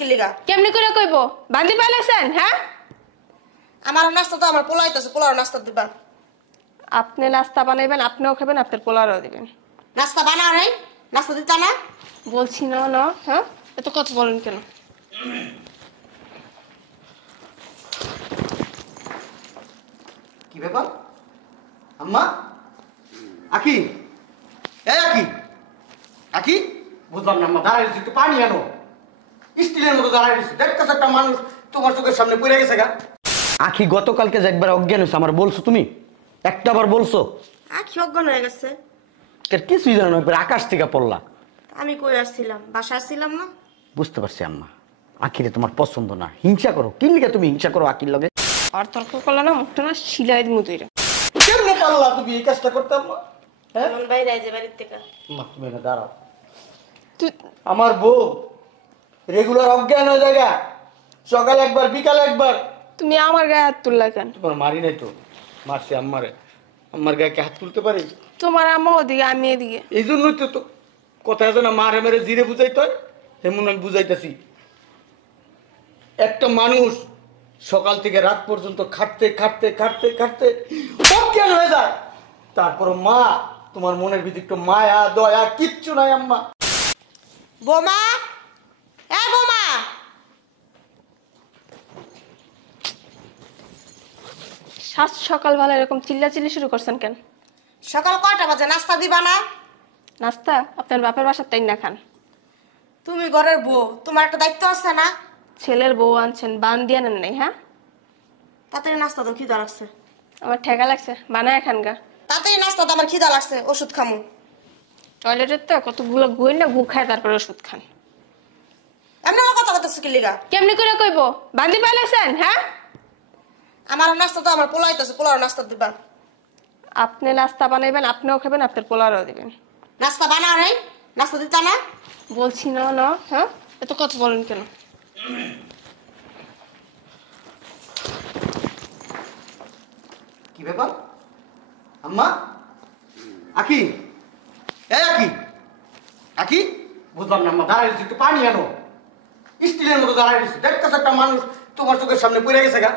কি লিগা? কেমনি করে কইব? বান্দি পাইলেছেন? হ্যাঁ, আমার নাস্তা তো আমার পোলাইতেছে, পোলার নাস্তা দিবা। আপনি নাস্তা বানাইবেন, আপনিও খাবেন, আপনার পোলারও দিবেন। নাস্তা বানা নাই, নাস্তা দিতা না? বলছি না না। হ্যাঁ, এত কথা বলেন কেন? কি ব্যাপার আম্মা? আকি, এই আকি, আকি, বুঝলাম না আম্মা, দাঁড়াই দিচ্ছি, একটু পানি আনো। স্টিলের মতো দাঁড়াই দিচ্ছি, দেখতেছ একটা মানুষ তোমার চোখের সামনে পড়ে গেছে গা। আখি গতকালকে যে একবার অজ্ঞান হয়েছে আমার বলছো তুমি? একটা বার বলছো? আখি অজ্ঞান হয়ে গেছে। কিছুই জানো না, একবার আকাশ থেকে পড়লা। আমি কই আসছিলাম, বাসায় আসছিলাম না। বুঝতে পারছি আম্মা, আখিরে তোমার পছন্দ না, হিংসা করো। কি লিখে তুমি হিংসা করো আখির লগে? আর তর্ক করলে না মুখটা না শিলাই দিমু তুইরা। কেমনে পারলা তুমি এই কাজটা করতে আম্মা? হ্যাঁ, এখন বাইরে আইছে বাড়ির থেকে। আম্মা তুমি এখানে দাঁড়াও। তুই আমার বউ রেগুলার অজ্ঞান হয়ে জায়গা, সকাল একবার বিকাল একবার। তুমি আমার গায়ে হাত তুললা কেন? তোমার মারি নাই তো, মারছি আম্মারে। আম্মার গায়ে হাত তুলতে পারি? তোমার আম্মা ওদিকে, আমি এদিকে। এই জন্যই তো কথা আছে না, মারে মেরে জিরে বুঝাইতে হয়, তেমন আমি বুঝাইতেছি। একটা মানুষ সকাল থেকে রাত পর্যন্ত খাটতে খাটতে খাটতে খাটতে অজ্ঞান হয়ে যায়, তারপর মা তোমার মনের ভিতরে একটু মায়া দয়া কিচ্ছু নাই আম্মা। বোমা, এ বোমা, সাত সকালবেলা এরকম চিল্লাচিল্লি শুরু করছেন কেন? সকাল কয়টা বাজে? নাস্তা দিবা না? নাস্তা আপনার বাপের বাসার তাই না খান। তুমি ঘরের বউ, তোমার একটা দায়িত্ব আছে না? ছেলের বউ আনছেন, বান দিয়ে নেন নাই? হ্যাঁ, তাড়াতাড়ি নাস্তা তো খিদা লাগছে। আমার ঠেকা লাগছে, বানায় খান গা। তাড়াতাড়ি নাস্তা তো আমার খিদা লাগছে, ওষুধ খামু। টয়লেটের তো কতগুলো গুই না, গু খায় তারপরে ওষুধ খান। এমনি আমার কথা বলতেছো কি লিগা? কেমনি করে কইব? বান্দি পাইলেছেন? হ্যাঁ, আমার নাস্তা তো আমার পোলাইতেছে, পোলার নাস্তা দিবা। আপনি নাস্তা বানাইবেন, আপনিও খাবেন, আপনার পোলারও দিবেন। নাস্তা বানা নাই, নাস্তা দিতা না? বলছি না না। হ্যাঁ, এত কথা বলেন কেন? কি ব্যাপার আম্মা? আকি, এই আকি, আকি, বুঝলাম না আম্মা, দাঁড়াই দিচ্ছি, একটু পানি আনো। স্টিলের মতো দাঁড়াই দিচ্ছি, দেখতেছ একটা মানুষ তোমার চোখের সামনে পড়ে গেছে গা।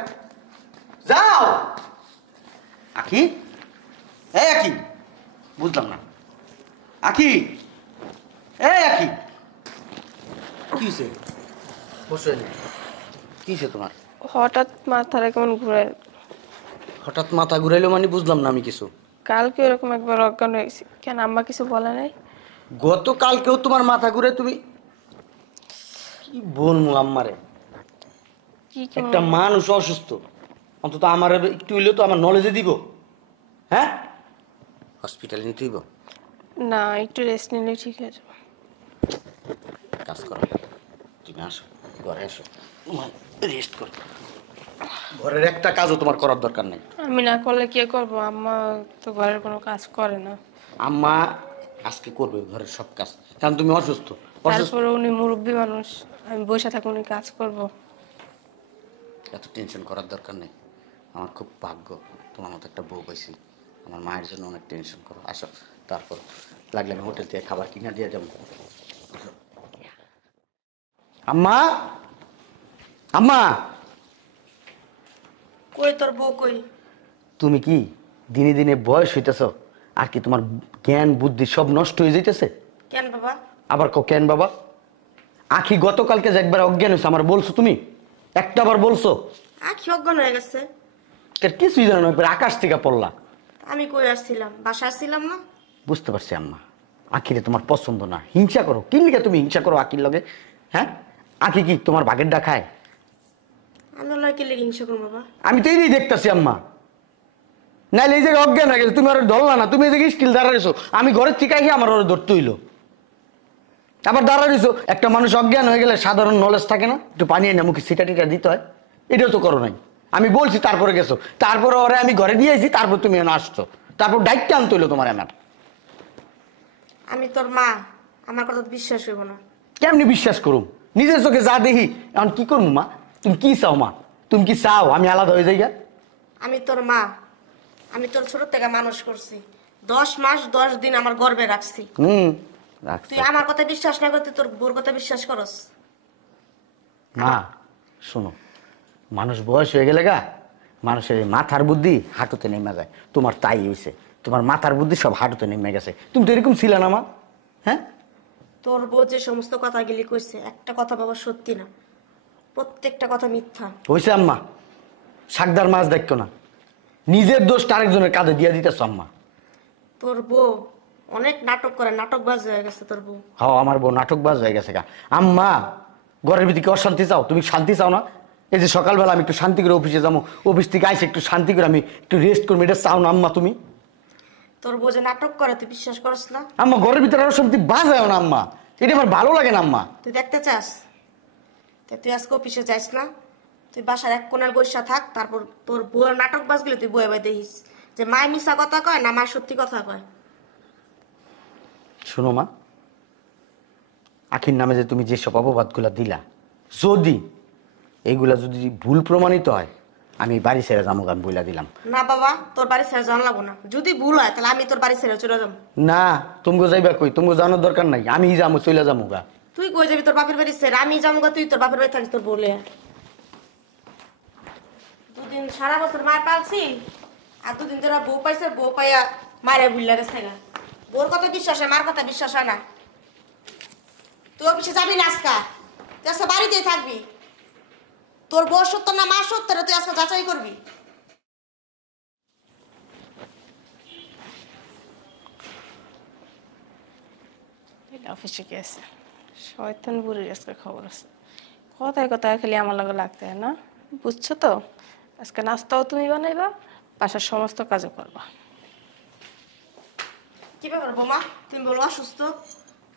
যাও আকি, এই আকি, বুঝলাম না। আকি, এই আকি, কি হয়েছে? বসে কি হয়েছে তোমার? হঠাৎ মাথাটা কেমন ঘুরে। হঠাৎ মাথা ঘুরাইলো মানে বুঝলাম না আমি কিছু। কালকে এরকম একবার অজ্ঞান হয়ে গেছি, কেন আম্মা কিছু বলে নাই? গতকালকেও তোমার মাথা ঘুরে? তুমি কি বলবো আম্মারে, কি একটা মানুষ অসুস্থ, অন্তত আমার একটু হইলেও তো আমার নলেজে দিব। হ্যাঁ, হসপিটালে নিতে দিব না, একটু রেস্ট নিলে ঠিক হয়ে যাবে। কাজ করো, তুমি আসো ঘরে, আসো রেস্ট করো। ঘরের একটা কাজও তোমার করার দরকার নেই। আমি না করলে কে করবো? আম্মা তো ঘরের কোনো কাজ করে না। আম্মা আজকে করবে ঘরের সব কাজ, কারণ তুমি অসুস্থ। তারপরে উনি মুরব্বী মানুষ, আমি বসে থাকি, উনি কাজ করবো। এত টেনশন করার দরকার নেই। আমার খুব ভাগ্য তোমার মতো একটা বউ পাইছি। আমার মায়ের জন্য অনেক টেনশন করো, আসো। তারপর লাগলে আমি হোটেল থেকে খাবার কিনে দিয়ে যাবো। আম্মা, আম্মা, কই তোর বউ কই? তুমি কি দিনে দিনে বয়স হইতেছ, আর কি তোমার জ্ঞান বুদ্ধি সব নষ্ট হয়ে যাইতেছে? কেন বাবা? আবার কেন বাবা? আখি গতকালকে যে একবার অজ্ঞান হয়েছে আমার বলছো তুমি? একটা বার বলছো? আখি অজ্ঞান হয়ে গেছে। কিছুই জানো না, একবার আকাশ থেকে পড়লা। আমি কই আসছিলাম, বাসায় আসছিলাম না। বুঝতে পারছি আম্মা, আখিরে তোমার পছন্দ না, হিংসা করো। কি লিখে তুমি হিংসা করো আখির লগে? হ্যাঁ, আখি কি তোমার ভাগের ডা খায়? আমি ওলাই কি লেগে হিংসা করবো বাবা? আমি তো এই দেখতেছি আম্মা, নাইলে এই জায়গায় অজ্ঞান হয়ে গেছে, তুমি আর ধরলা না। তুমি এই জায়গায় স্টিল দাঁড়াইছো, আমি ঘরের থেকে আহি আমার ওরা ধরতে হইলো। আবার দাঁড়াইছো, একটা মানুষ অজ্ঞান হয়ে গেলে সাধারণ নলেজ থাকে না, একটু পানি এনে মুখে সিটা টিটা দিতে হয়, এটাও তো করো নাই। আমি বলছি তারপরে গেছো, তারপরে ওরে আমি ঘরে দিয়ে আইছি, তারপর তুমি এনে আসছো, তারপর দায়িত্ব আনতে হইলো তোমার। আমার আমি তোর মা, আমার কথা বিশ্বাস হইব না। কেমনি বিশ্বাস করুম? নিজের চোখে যা দেখি। এখন কি করবো মা? তুমি কি চাও মা? তুমি কি চাও আমি আলাদা হয়ে যাই? আমি তোর মা, আমি তোর ছোট থেকে মানুষ করছি, 10 মাস 10 দিন আমার গর্ভে রাখছি। তুই আমার কথা বিশ্বাস না করতে তোর বোর কথা বিশ্বাস করস? মা শোনো, মানুষ বয়স হয়ে গেলে গা মানুষের মাথার বুদ্ধি হাঁটুতে নেমে যায়। তোমার তাই হয়েছে, তোমার মাথার বুদ্ধি সব হাঁটুতে নেমে গেছে। তুমি তো এরকম ছিল না মা। হ্যাঁ, তোর বউ যে সমস্ত কথাগুলি কইছে একটা কথা বাবা সত্যি না, প্রত্যেকটা কথা মিথ্যা। হয়েছে আম্মা, শাকদার মাছ দেখতো না, নিজের দোষটা আরেকজনের কাঁধে দিয়ে দিতেছ আম্মা। তোর বউ অনেক নাটক করে, নাটকবাজ হয়ে গেছে তোর বউ। হ্যাঁ, আমার বউ নাটকবাজ হয়ে গেছে গা। আম্মা, ঘরের ভিতরে অশান্তি চাও? তুমি শান্তি চাও না? এই যে সকালবেলা আমি একটু শান্তি করে অফিসে যাবো, অফিস থেকে আইসে একটু শান্তি করে আমি একটু রেস্ট করবো, এটা চাও না আম্মা তুমি? তোর বউ যে নাটক করে তুই বিশ্বাস করস না? আম্মা, ঘরের ভিতরে অশান্তি বাজায় না আম্মা, এটা আমার ভালো লাগে না আম্মা। তুই দেখতে চাস? তুই আজকে অফিসে যাইস না, তুই বাসার এক কোনার বৈশা থাক, তারপর তোর বউয়ের নাটক বাজগুলো তুই বয়ে বয়ে দেখিস যে মায় মিশা কথা কয় না মায় সত্যি কথা কয়। শোনো মা, আখির নামে যে তুমি যেসব অপবাদগুলা দিলা, যদি এইগুলা যদি ভুল প্রমাণিত হয় আমি বাড়ি ছেড়ে যাবো, গান বইলা দিলাম। না বাবা, তোর বাড়ি ছেড়ে জানা লাগবো না। যদি ভুল হয় তাহলে আমি তোর বাড়ি ছেড়ে চলে যাবো। না, তুমি যাইবা কই? তুমি জানার দরকার নাই, আমি যাবো, চলে যাবো গা। তুই কই যাবি? তোর বাপের বাড়ি ছেড়ে আমি যাবো গা, তুই তোর বাপের বাড়ি থাকিস তোর বলে। দুদিন সারা বছর মার পালছি, আর দুদিন ধরে বউ পাইছে, বউ পাইয়া মারে ভুল গেছে গা। বউর কথা বিশ্বাস হয়, মার কথা বিশ্বাস হয় না। তুই অফিসে যাবি না আজকা, তুই আজকে বাড়িতেই থাকবি। তোর বউ সত্য না মা সত্য তুই আজকে যাচাই করবি। অফিসে গেছে, শয়তান বুড়ির আজকে খবর আছে। কথায় কথায় খালি আমার লাগে লাগতে হয় না, বুঝছো তো? আজকে নাস্তাও তুমি বানাইবা, বাসার সমস্ত কাজও করবা। কি ব্যাপার বোমা, তুমি বলো অসুস্থ,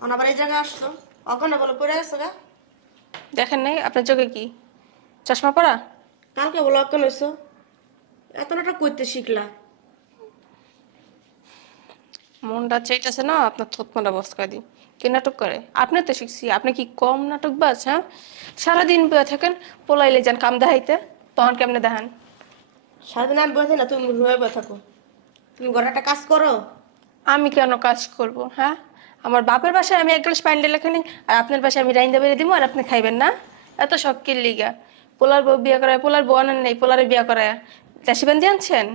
অনাবার এই জায়গায় আসছো, অগনে বলো পড়ে গেছো গা? দেখেন নাই আপনার চোখে কি চশমা পরা? কালকে বলো অজ্ঞান হয়েছো, এত নাটক করতে শিখলা? মনটা চাইতেছে না আপনার থতমাটা বসকা দিই। কে নাটক করে? আপনি তো শিখছি। আপনি কি কম নাটক বাজ? হ্যাঁ, সারাদিন বয়ে থাকেন, পোলাইলে যান কাম দেখাইতে, তখন কেমনে দেখান? সারাদিন আমি বসে না, তুমি রয়ে বয়ে থাকো। তুমি ঘরে একটা কাজ করো। আমি কেন কাজ করব? হ্যাঁ, আমার বাপের বাসায় আমি এক গ্লাস পানি লেখা নিই, আর আপনার বাসায় আমি রাইন্দা বেরিয়ে দিব, আর আপনি খাইবেন না? এত শখের লিগা পোলার বউ বিয়ে করায়, পোলার বউ আনেন নেই, পোলারে বিয়ে করায় চাষিবান্দি আনছেন?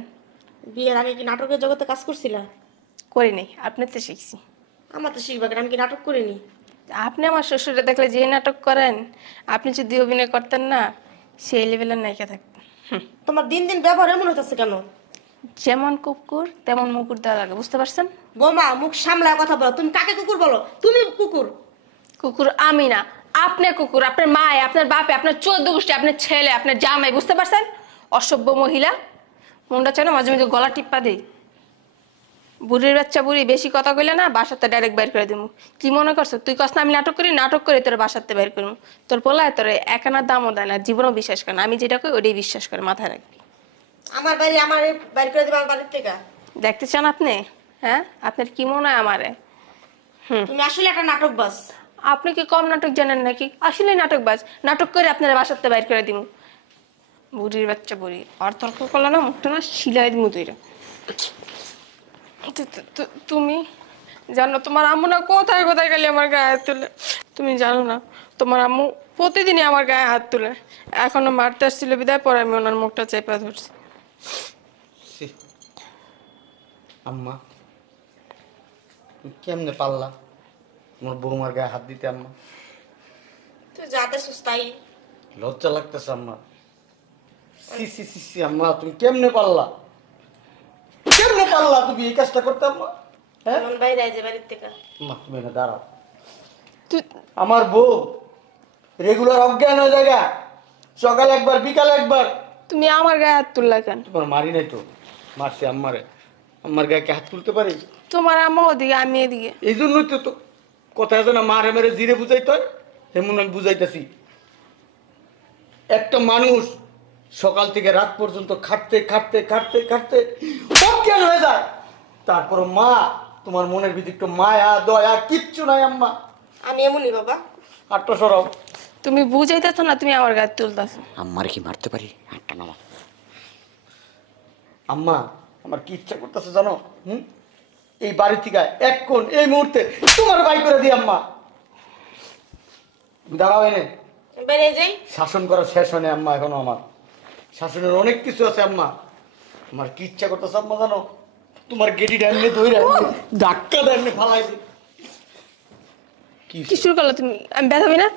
বিয়ের আগে কি নাটকের জগতে কাজ করছিলা? করি নাই, আপনার তো শিখছি। আমার তো শিখবা কেন, আমি কি নাটক করিনি? আপনি আমার শ্বশুরে দেখলে যে নাটক করেন, আপনি যদি অভিনয় করতেন না, সেই লেভেলের নায়িকা থাকতেন। তোমার দিন দিন ব্যবহার এমন হইতেছে কেন? যেমন কুকুর তেমন মুকুর দেওয়া লাগে, বুঝতে পারছেন? বোমা, মুখ সামলায় কথা বলো। তুমি কাকে কুকুর বলো? তুমি কুকুর? কুকুর আমি না, আপনি কুকুর। আপনার মায়, আপনার বাপে, আপনার 14 গোষ্ঠী, আপনার ছেলে, আপনার জামাই, বুঝতে পারছেন? অসভ্য মহিলা। মনটা চায় না মাঝে মাঝে গলা টিপ্পা দিই। বুড়ির বাচ্চা বুড়ি, বেশি কথা কইলে না বাসাতে ডাইরেক্ট বাইর করে দিব। কি মনে করছো তুই? কস না আমি নাটক করি, নাটক করে তোর বাসাতে বাইর করবো। তোর পোলায় তোর একানার দামও দেয় না, জীবনও বিশ্বাস করে না। আমি যেটা কই ওটাই বিশ্বাস করে, মাথায় রাখবি। আমার বাড়ি আমার বাইর করে দেবে আমার বাড়ির থেকে? দেখতে চান আপনি? হ্যাঁ, আপনার কি মনে হয় আমারে? তুমি আসলে একটা নাটক বাস। আপনি কি কম নাটক জানেন নাকি? আসলে নাটক বাজ, নাটক করে আপনারা বাসাতে বাইর করে দিব। বুড়ির বাচ্চা বুড়ি, আর তর্ক করলে না মুখটা না শিলাই দিব তৈরি। তুমি জানো তোমার আম্মু না কোথায় কোথায় গেলে আমার গায়ে হাত তুলে? তুমি জানো না তোমার আম্মু প্রতিদিনই আমার গায়ে হাত তুলে। এখনো মারতে আসছিল বিদায়, পরে আমি ওনার মুখটা চেপে ধরছি। আম্মা, তুমি কেমনে পারলা আমার বৌমার গায়ে হাত দিতে আম্মা? তুই যাতে সুস্তাই লজ্জা লাগতেছে আম্মা। সি সি সি সি আম্মা, তুমি কেমনে পারলা? কেমনে পারলা তুমি এই কাজটা করতে আম্মা? হ্যাঁ এমন বাইরে যে বাড়ির থেকে। আম্মা, তুমি এখানে দাঁড়াও। তুই আমার বউ রেগুলার অজ্ঞান হয়ে জায়গা, সকাল একবার বিকাল একবার। তুমি আমার গায়ে হাত তুললা কেন? তোমার মারি নাই তো, মারছি আম্মারে। আম্মার গায়ে কি হাত তুলতে পারি? তোমার আম্মা ওদিকে, আমি এদিকে। এই জন্যই তো কথা আছে না, মারে মেরে জিরে বুঝাইতে হয়, তেমন আমি বুঝাইতেছি। একটা মানুষ সকাল থেকে রাত পর্যন্ত খাটতে খাটতে খাটতে খাটতে অজ্ঞান হয়ে যায়, তারপর মা তোমার মনের ভিতরে একটু মায়া দয়া কিচ্ছু নাই আম্মা। আমি এমনই বাবা। হাতটা সরাও। তুমি বুঝাইতেছো না, তুমি আমার গায়ে তুলতেছো। আম্মার কি মারতে পারি? হাতটা নামা। আম্মা, আমার কি ইচ্ছা করতেছে জানো? এই বাড়ি থেকে এখন এই মুহূর্তে তোমার বাই করে দিই আম্মা। দাঁড়াও এনে। বেরিয়ে যাই। শাসন করা শেষ হয়নি আম্মা, এখনো আমার শাসনের অনেক কিছু আছে আম্মা। আমার কি ইচ্ছা করতেছে আম্মা জানো? তোমার গেটি ডাইনে ধইরা ধাক্কা ডাইনে ফালাই দিই। কি শুরু করলো তুমি? আমি ব্যথাবি না?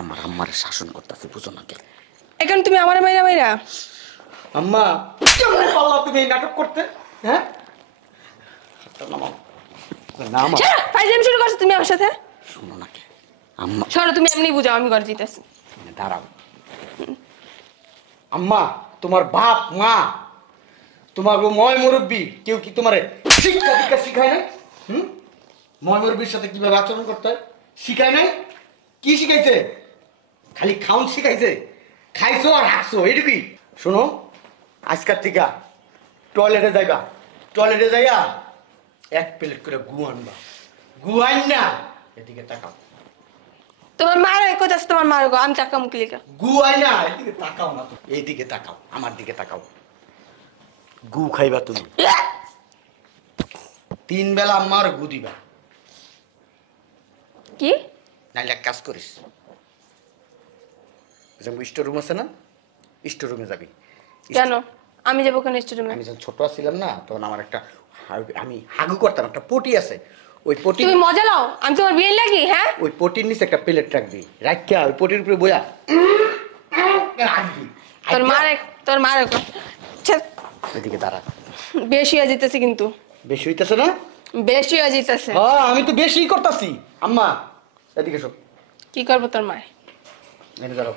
আমার আম্মার শাসন করতেছে, বুঝো না কে? এখন তুমি আমার মাইরা মাইরা আম্মা কেমন পারলা তুমি এই নাটক করতে? হ্যাঁ না মা, ফাইজলামি শুরু করছো তুমি আমার সাথে। শোনো না কে আম্মা, সরো, তুমি এমনি বুঝাও, আমি ঘরে যেতেছি। দাঁড়াও আম্মা, তোমার বাপ মা তোমার ময় মুরব্বী কেউ কি তোমার শিক্ষা দীক্ষা শিখায় নাই? ময় মুরব্বীর সাথে কিভাবে আচরণ করতে হয় শিখায় নাই? কি শিখাইছে? খালি খাউন শিখাইছে, খাইছো আর হাঁকছো, এইটুকুই। শোনো, আজকাল থেকে টয়লেটে যাইবা, টয়লেটে যাইয়া 1 প্লেট করে গু আনবা, গু আইন না এদিকে তাকাও। তোমার মার কোথায় আছে? তোমার মার গো, আমি চাকা মুখলিকা গু আই না, এদিকে তাকাও না তো, এইদিকে তাকাও, আমার দিকে তাকাও। গু খাইবা তুমি, 3 বেলা আম্মার গু দিবা। কি? নাইলে এক কাজ করিস, স্টোর রুম আছে না, স্টোর রুমে যাবি। কেন আমি যাবো কেন স্টেডিয়ামে? আমি যখন ছোট ছিলাম না, তখন আমার একটা আমি হাগু করতাম, একটা পটি আছে, ওই পটি। তুমি মজা লাও, আমি তোমার বিয়ে লাগি? হ্যাঁ, ওই পটির নিচে একটা প্লেট রাখবি, রাখিয়া ওই পটির উপরে বইয়া রাখবি। তোর মার এদিকে দাঁড়া। বেশি হয়ে যেতেছে কিন্তু। বেশি হইতেছে না? বেশি হয়ে যেতেছে। হ্যাঁ আমি তো বেশি করতেছি আম্মা। এদিকে সব কি করবো তোর মায়? এনে দাঁড়াও,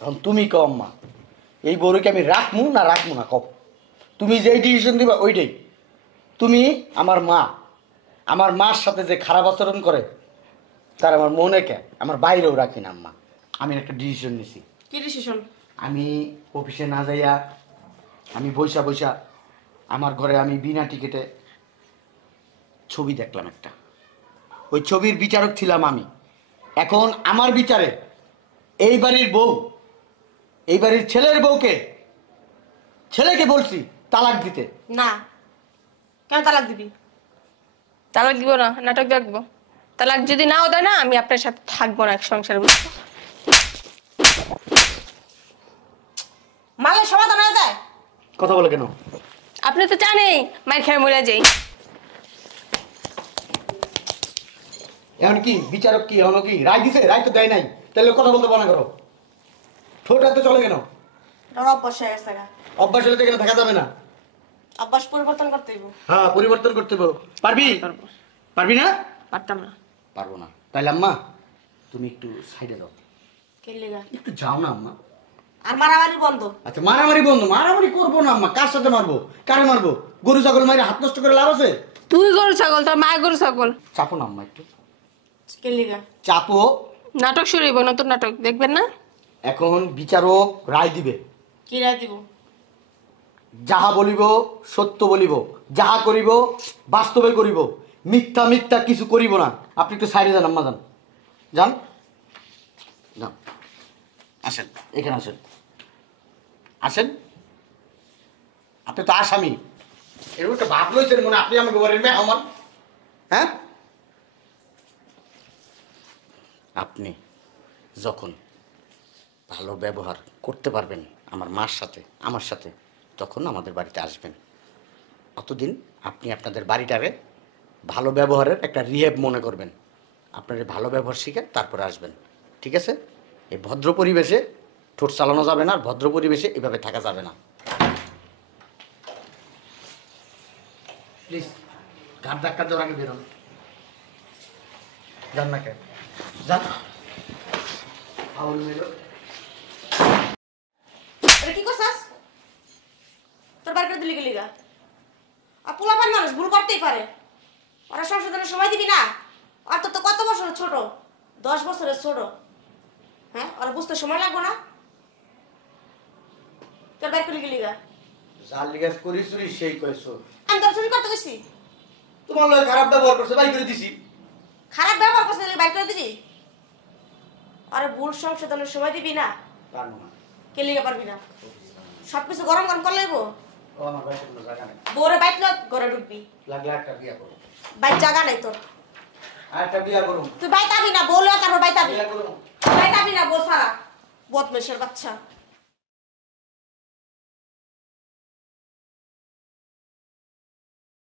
এখন তুমি কও আম্মা, এই বউকে আমি রাখমু না রাখমু না, কও। তুমি যেই ডিসিশন দিবা ওইটাই। তুমি আমার মা, আমার মার সাথে যে খারাপ আচরণ করে তার আমার মনে কে, আমার বাইরেও রাখি না আম্মা। আমি একটা ডিসিশন নিছি। কি ডিসিশন? আমি অফিসে না যাইয়া আমি বৈশা বৈশা আমার ঘরে আমি বিনা টিকিটে ছবি দেখলাম একটা, ওই ছবির বিচারক ছিলাম আমি। এখন আমার বিচারে এই বাড়ির বউ, এই বাড়ির ছেলের বউকে, ছেলেকে বলছি তালাক দিতে। না, কেন তালাক দিবি? তালাক দিব না, নাটক দেখবো। তালাক যদি নাও দেয় না, আমি আপনার সাথে থাকবো না এক সংসারে, বুঝছো? মালের সমাধান হয়ে যায়। কথা বলে কেন? আপনি তো জানেই মায়ের খেয়ে মরে যাই। এখন কি বিচারক কি হলো, কি রায় দিছে? রায় তো দেয় নাই, তাহলে কথা বলতে মনে করো, ঠোঁট এত চলে কেন? তোর অভ্যাস হয়ে গেছে গা। অভ্যাস হলে তো এখানে থাকা যাবে না। অভ্যাস পরিবর্তন করতে হইব। হ্যাঁ পরিবর্তন করতে হবে। পারবি? পারবো। পারবি না? পারতাম না। পারবো না। তাইলে আম্মা তুমি একটু সাইডে যাও, কেলে গা? একটু যাও না আম্মা। আর মারামারি বন্ধ। আচ্ছা মারামারি বন্ধ? মারামারি করবো না আম্মা। কার সাথে মারবো? কারে মারবো? গরু ছাগল মারি হাত নষ্ট করে লাভ আছে? তুই গরু ছাগল, তোর মায়ের গরু ছাগল। চাপো না আম্মা, একটু কেলে গা? চাপো। নাটক শুরু হইব, নতুন নাটক দেখবেন না? এখন বিচারক রায় দিবে। কি রায় দিব? যাহা বলিব সত্য বলিব, যাহা করিব বাস্তবে করিব, মিথ্যা মিথ্যা কিছু করিব না। আপনি একটু সাইডে যান আম্মা, যান যান যান। আসেন, এখানে আসেন, আসেন। আপনি তো আসামি, এরকম একটা ভাব লইছেন মনে আপনি আমাকে বলেন মেহমান। হ্যাঁ, আপনি যখন ভালো ব্যবহার করতে পারবেন আমার মার সাথে, আমার সাথে, তখন আমাদের বাড়িতে আসবেন। অতদিন আপনি আপনাদের বাড়িটারে ভালো ব্যবহারের একটা রিহেব মনে করবেন। আপনার এই ভালো ব্যবহার শিখে তারপরে আসবেন, ঠিক আছে? এই ভদ্র পরিবেশে ঠোঁট চালানো যাবে না, আর ভদ্র পরিবেশে এভাবে থাকা যাবে না। প্লিজ ঘাট ধাক্কা দেওয়ার আগে বেরোন। যান না কেন, যান। আউল মেলো এটা কি করছাস? তোর বাড়ি করে দিলি গেলি গা? আর পোলাপান মানুষ ভুল করতেই পারে, ওরা সংশোধনের সময় দিবি না? আর তোর তো কত বছরের ছোট, 10 বছরের ছোট। হ্যাঁ, ওরা বুঝতে সময় লাগবো না? তোর বাড়ি করে গেলি গা? যার লিগাস করি চুরি সেই কয়েছো। আমি তোর চুরি করতে গেছি? তোমার লয় খারাপ ব্যবহার করছে, বাই করে দিছি। খারাপ ব্যবহার করছে বাড়ি করে দিবি? আরে ভুল সংশোধনের সময় দিবি না? পারবো না। কে লিগে পারবি না? সবকিছু গরম গরম করলে ও আমার বাড়িতে কোনো জায়গা নেই। বউরে বাইটলো ঘরে ঢুকবি। লাগলে একটা বিয়া করো। বাইর জায়গা নাই তোর। আর একটা বিয়া করুন। তুই বাইতাবি না, বউলে তারপর বাইতাবি। বিয়া করুন। বাইতাবি বদমেশের বাচ্চা